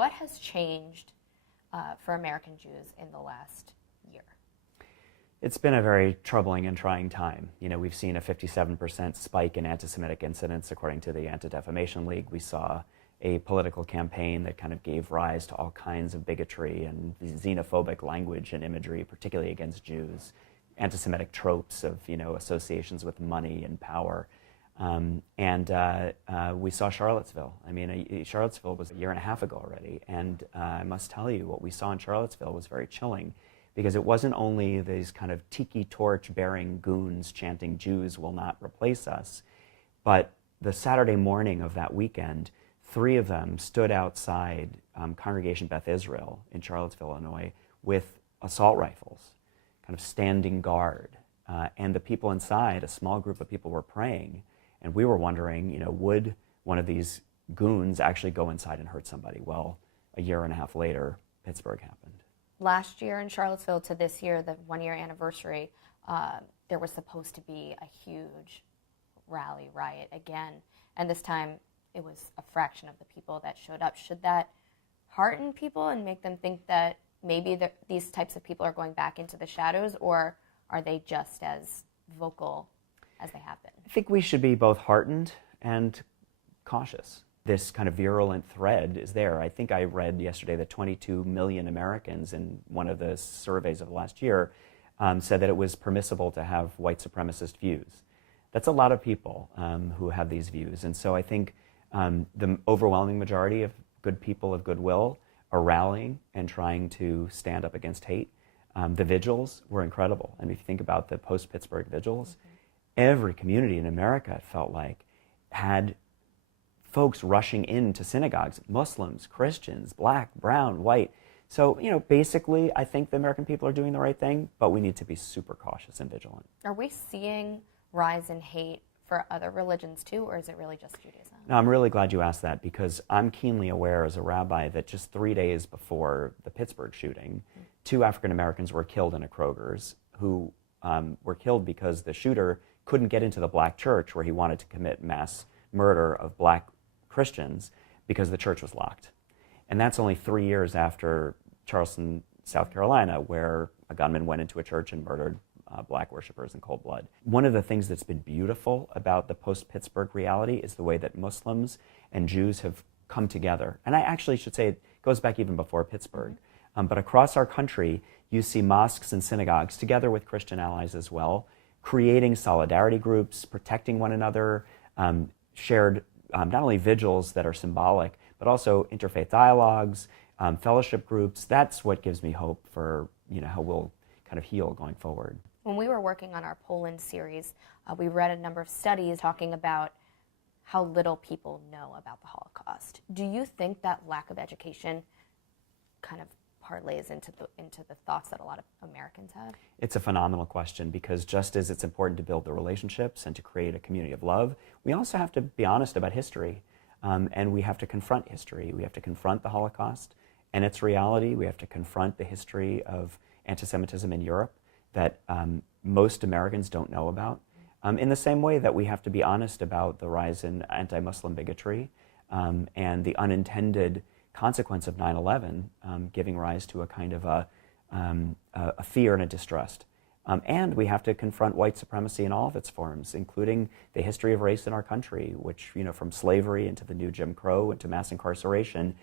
What has changed for American Jews in the last year? It's been a very troubling and trying time. We've seen a 57% spike in anti-Semitic incidents, according to the Anti-Defamation League. We saw a political campaign that kind of gave rise to all kinds of bigotry and xenophobic language and imagery, particularly against Jews, anti-Semitic tropes of, associations with money and power. We saw Charlottesville. Charlottesville was a year and a half ago already, and I must tell you, what we saw in Charlottesville was very chilling, because it wasn't only these kind of tiki torch-bearing goons chanting, "Jews will not replace us," but the Saturday morning of that weekend, 3 of them stood outside Congregation Beth Israel in Charlottesville, Illinois, with assault rifles, kind of standing guard. And the people inside, a small group of people, were praying. And we were wondering, would one of these goons actually go inside and hurt somebody? Well, a year and a half later, Pittsburgh happened. Last year in Charlottesville to this year, the 1-year anniversary, there was supposed to be a huge rally, riot again. And this time, it was a fraction of the people that showed up. Should that hearten people and make them think that maybe these types of people are going back into the shadows, or are they just as vocal as they have been? I think we should be both heartened and cautious. This kind of virulent thread is there. I think I read yesterday that 22 million Americans in one of the surveys of the last year said that it was permissible to have white supremacist views. That's a lot of people who have these views. And so I think the overwhelming majority of good people of goodwill are rallying and trying to stand up against hate. The vigils were incredible. If you think about the post-Pittsburgh vigils, every community in America, it felt like, had folks rushing into synagogues, Muslims, Christians, black, brown, white. So, basically, I think the American people are doing the right thing, but we need to be super cautious and vigilant. Are we seeing rise in hate for other religions too, or is it really just Judaism? No, I'm really glad you asked that, because I'm keenly aware as a rabbi that just 3 days before the Pittsburgh shooting, 2 African Americans were killed in a Kroger's, who were killed because the shooter couldn't get into the black church where he wanted to commit mass murder of black Christians because the church was locked. And that's only 3 years after Charleston, South Carolina, where a gunman went into a church and murdered black worshipers in cold blood. One of the things that's been beautiful about the post-Pittsburgh reality is the way that Muslims and Jews have come together. And I actually should say it goes back even before Pittsburgh. But across our country, you see mosques and synagogues, together with Christian allies as well, creating solidarity groups, protecting one another, shared not only vigils that are symbolic, but also interfaith dialogues, fellowship groups. That's what gives me hope for how we'll kind of heal going forward. When we were working on our Poland series, we read a number of studies talking about how little people know about the Holocaust. Do you think that lack of education kind of parlays into the thoughts that a lot of Americans have? It's a phenomenal question, because just as it's important to build the relationships and to create a community of love, we also have to be honest about history. And we have to confront history. We have to confront the Holocaust and its reality. We have to confront the history of anti-Semitism in Europe that most Americans don't know about. In the same way that we have to be honest about the rise in anti-Muslim bigotry and the unintended consequence of 9/11 giving rise to a kind of a fear and a distrust. And we have to confront white supremacy in all of its forms, including the history of race in our country, which, from slavery into the new Jim Crow into mass incarceration.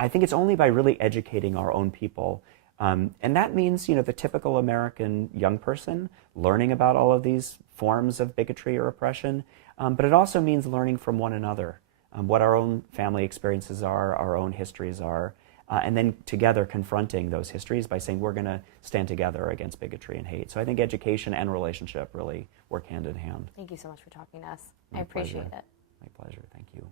I think it's only by really educating our own people. And that means, the typical American young person learning about all of these forms of bigotry or oppression. But it also means learning from one another, what our own family experiences are, our own histories are, and then together confronting those histories by saying we're going to stand together against bigotry and hate. So I think education and relationship really work hand in hand. Thank you so much for talking to us. My I appreciate pleasure. it. My pleasure. Thank you.